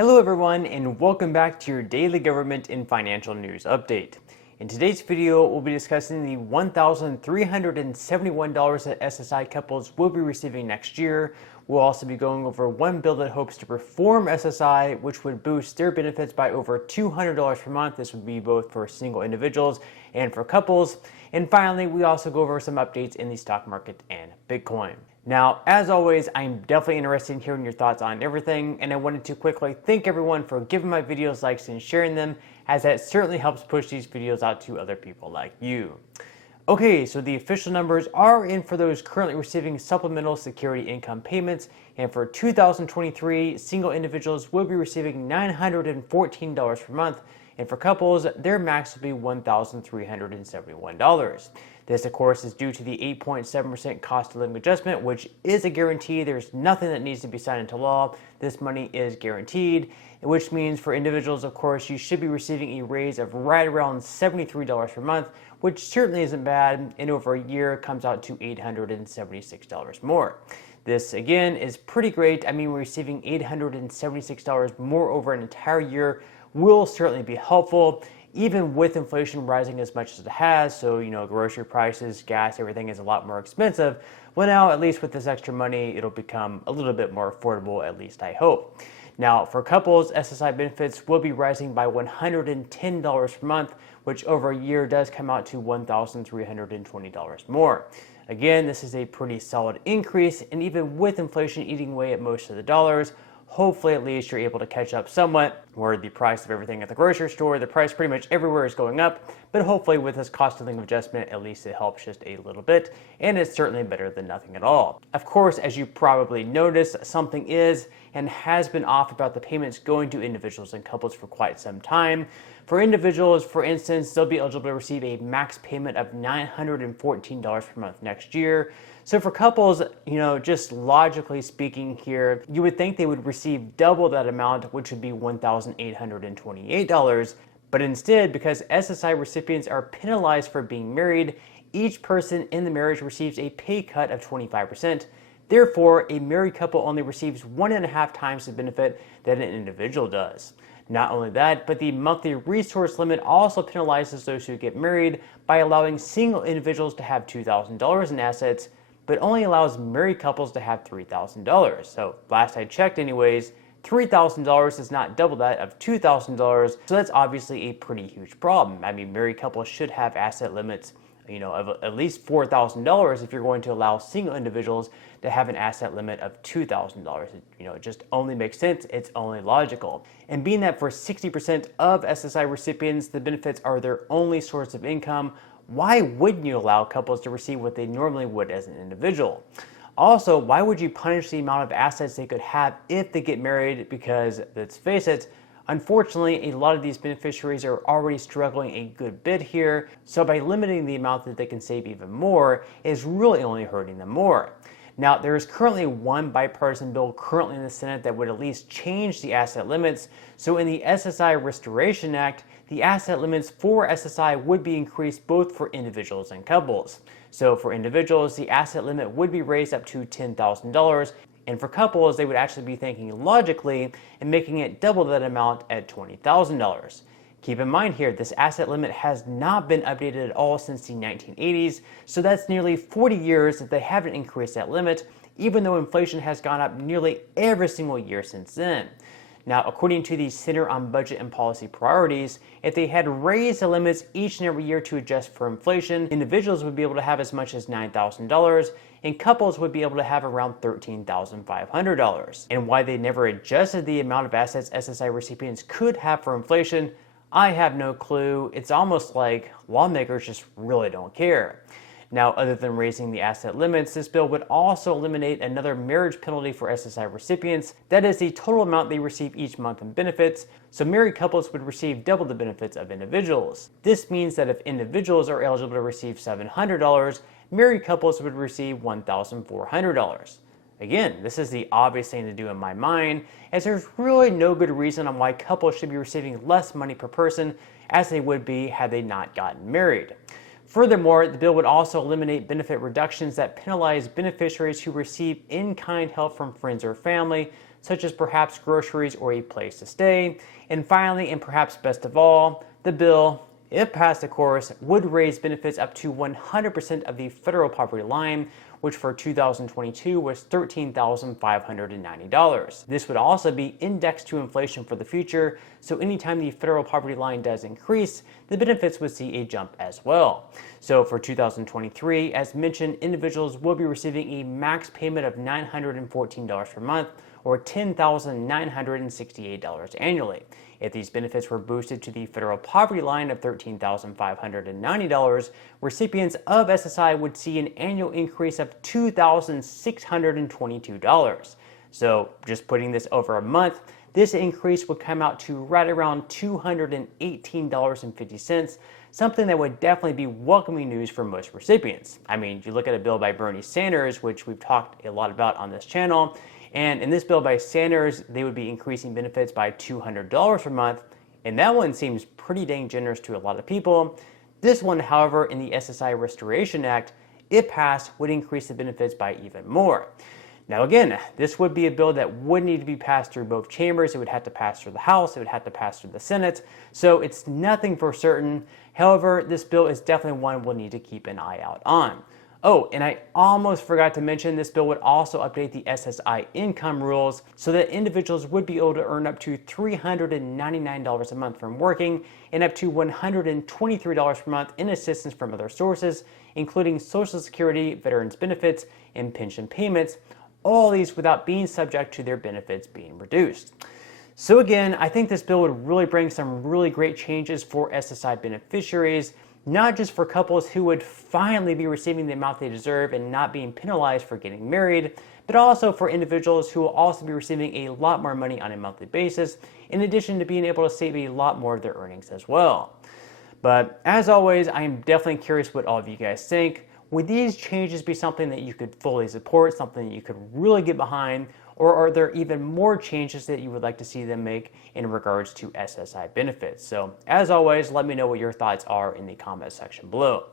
Hello everyone, and welcome back to your daily government and financial news update. In today's video, we'll be discussing the $1,371 that SSI couples will be receiving next year. We'll also be going over one bill that hopes to reform SSI, which would boost their benefits by over $200 per month. This would be both for single individuals and for couples. And finally, we also go over some updates in the stock market and Bitcoin. Now, as always, I'm definitely interested in hearing your thoughts on everything, and I wanted to quickly thank everyone for giving my videos likes and sharing them, as that certainly helps push these videos out to other people like you. Okay, so the official numbers are in for those currently receiving Supplemental Security Income payments, and for 2023, single individuals will be receiving $914 per month, and for couples, their max will be $1,371. This, of course, is due to the 8.7% cost of living adjustment, which is a guarantee. There's nothing that needs to be signed into law. This money is guaranteed, which means for individuals, of course, you should be receiving a raise of right around $73 per month, which certainly isn't bad, and over a year comes out to $876 more. This, again, is pretty great. I mean, receiving $876 more over an entire year will certainly be helpful, even with inflation rising as much as it has. So, grocery prices, gas, everything is a lot more expensive. Well, now, at least with this extra money, it'll become a little bit more affordable, at least I hope. Now, for couples, SSI benefits will be rising by $110 per month, which over a year does come out to $1,320 more. Again, this is a pretty solid increase, and even with inflation eating away at most of the dollars, hopefully at least you're able to catch up somewhat, where the price of everything at the grocery store, the price pretty much everywhere is going up, but hopefully with this cost of living adjustment, at least it helps just a little bit, and it's certainly better than nothing at all. Of course, as you probably noticed, something is and has been off about the payments going to individuals and couples for quite some time. For individuals, for instance, they'll be eligible to receive a max payment of $914 per month next year. So for couples, just logically speaking here, you would think they would receive double that amount, which would be $1,828. But instead, because SSI recipients are penalized for being married, each person in the marriage receives a pay cut of 25%. Therefore, a married couple only receives 1.5 times the benefit that an individual does. Not only that, but the monthly resource limit also penalizes those who get married by allowing single individuals to have $2,000 in assets, but only allows married couples to have $3,000. So last I checked anyways, $3,000 is not double that of $2,000, so that's obviously a pretty huge problem. I mean, married couples should have asset limits of at least $4,000 if you're going to allow single individuals to have an asset limit of $2,000. It just only makes sense. It's only logical. And being that for 60% of SSI recipients, the benefits are their only source of income, why wouldn't you allow couples to receive what they normally would as an individual? Also, why would you punish the amount of assets they could have if they get married? Because let's face it, unfortunately, a lot of these beneficiaries are already struggling a good bit here, so by limiting the amount that they can save even more is really only hurting them more. Now, there is currently one bipartisan bill currently in the Senate that would at least change the asset limits. So in the SSI Restoration Act, the asset limits for SSI would be increased both for individuals and couples. So for individuals, the asset limit would be raised up to $10,000. And for couples, they would actually be thinking logically and making it double that amount at $20,000. Keep in mind here, this asset limit has not been updated at all since the 1980s, so that's nearly 40 years that they haven't increased that limit, even though inflation has gone up nearly every single year since then. Now, according to the Center on Budget and Policy Priorities, if they had raised the limits each and every year to adjust for inflation, individuals would be able to have as much as $9,000, and couples would be able to have around $13,500. And why they never adjusted the amount of assets SSI recipients could have for inflation, I have no clue. It's almost like lawmakers just really don't care. Now, other than raising the asset limits, this bill would also eliminate another marriage penalty for SSI recipients. That is the total amount they receive each month in benefits, so married couples would receive double the benefits of individuals. This means that if individuals are eligible to receive $700, married couples would receive $1,400. Again, this is the obvious thing to do in my mind, as there's really no good reason on why couples should be receiving less money per person as they would be had they not gotten married. Furthermore, the bill would also eliminate benefit reductions that penalize beneficiaries who receive in-kind help from friends or family, such as perhaps groceries or a place to stay. And finally, and perhaps best of all, the bill, if passed of course, would raise benefits up to 100% of the federal poverty line, which for 2022 was $13,590. This would also be indexed to inflation for the future, so anytime the federal poverty line does increase, the benefits would see a jump as well. So for 2023, as mentioned, individuals will be receiving a max payment of $914 per month, or $10,968 annually. If these benefits were boosted to the federal poverty line of $13,590, recipients of SSI would see an annual increase of $2,622. So just putting this over a month, this increase would come out to right around $218.50, something that would definitely be welcoming news for most recipients. I mean, you look at a bill by Bernie Sanders, which we've talked a lot about on this channel, and in this bill by Sanders, they would be increasing benefits by $200 per month, and that one seems pretty dang generous to a lot of people. This one, however, in the SSI Restoration Act, if passed, would increase the benefits by even more. Now again, this would be a bill that would need to be passed through both chambers. It would have to pass through the House, it would have to pass through the Senate, so it's nothing for certain. However, this bill is definitely one we'll need to keep an eye out on. Oh, and I almost forgot to mention this bill would also update the SSI income rules so that individuals would be able to earn up to $399 a month from working and up to $123 per month in assistance from other sources, including Social Security, veterans benefits, and pension payments, all these without being subject to their benefits being reduced. So again, I think this bill would really bring some really great changes for SSI beneficiaries, not just for couples who would finally be receiving the amount they deserve and not being penalized for getting married, but also for individuals who will also be receiving a lot more money on a monthly basis, in addition to being able to save a lot more of their earnings as well. But as always, I am definitely curious what all of you guys think. Would these changes be something that you could fully support, something that you could really get behind, or are there even more changes that you would like to see them make in regards to SSI benefits? So as always, let me know what your thoughts are in the comment section below.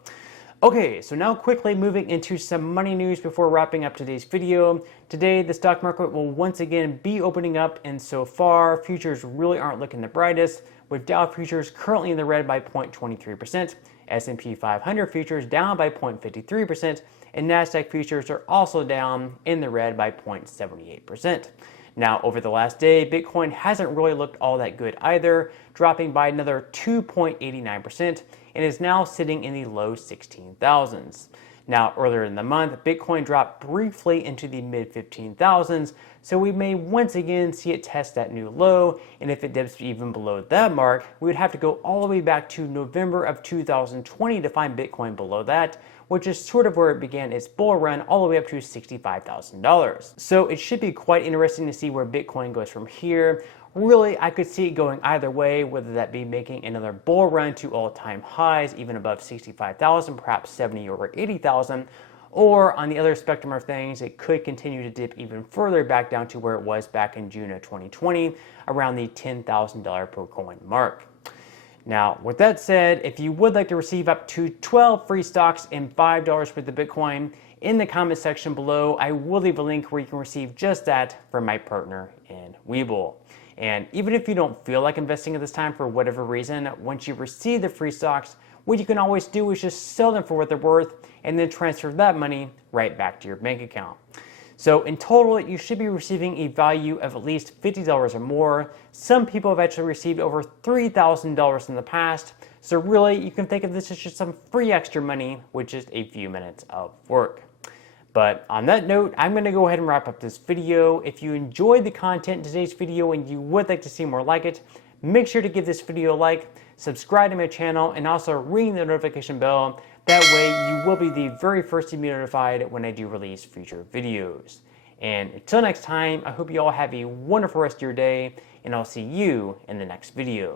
Okay, so now quickly moving into some money news before wrapping up today's video. Today, the stock market will once again be opening up, and so far, futures really aren't looking the brightest, with Dow futures currently in the red by 0.23%, S&P 500 futures down by 0.53%, and NASDAQ futures are also down in the red by 0.78%. Now, over the last day, Bitcoin hasn't really looked all that good either, dropping by another 2.89% and is now sitting in the low 16,000s. Now, earlier in the month, Bitcoin dropped briefly into the mid 15,000s, so we may once again see it test that new low, and if it dips even below that mark, we would have to go all the way back to November of 2020 to find Bitcoin below that, which is sort of where it began its bull run all the way up to $65,000. So it should be quite interesting to see where Bitcoin goes from here. Really, I could see it going either way, whether that be making another bull run to all-time highs, even above 65,000, perhaps 70 or 80,000, or on the other spectrum of things, it could continue to dip even further back down to where it was back in June of 2020, around the $10,000 per coin mark. Now, with that said, if you would like to receive up to 12 free stocks and $5 worth of Bitcoin, in the comment section below, I will leave a link where you can receive just that from my partner in Webull. And even if you don't feel like investing at this time for whatever reason, once you receive the free stocks, what you can always do is just sell them for what they're worth and then transfer that money right back to your bank account. So in total, you should be receiving a value of at least $50 or more. Some people have actually received over $3,000 in the past. So really, you can think of this as just some free extra money with just a few minutes of work. But on that note, I'm going to go ahead and wrap up this video. If you enjoyed the content in today's video and you would like to see more like it, make sure to give this video a like, subscribe to my channel, and also ring the notification bell. That way you will be the very first to be notified when I do release future videos. And until next time, I hope you all have a wonderful rest of your day, and I'll see you in the next video.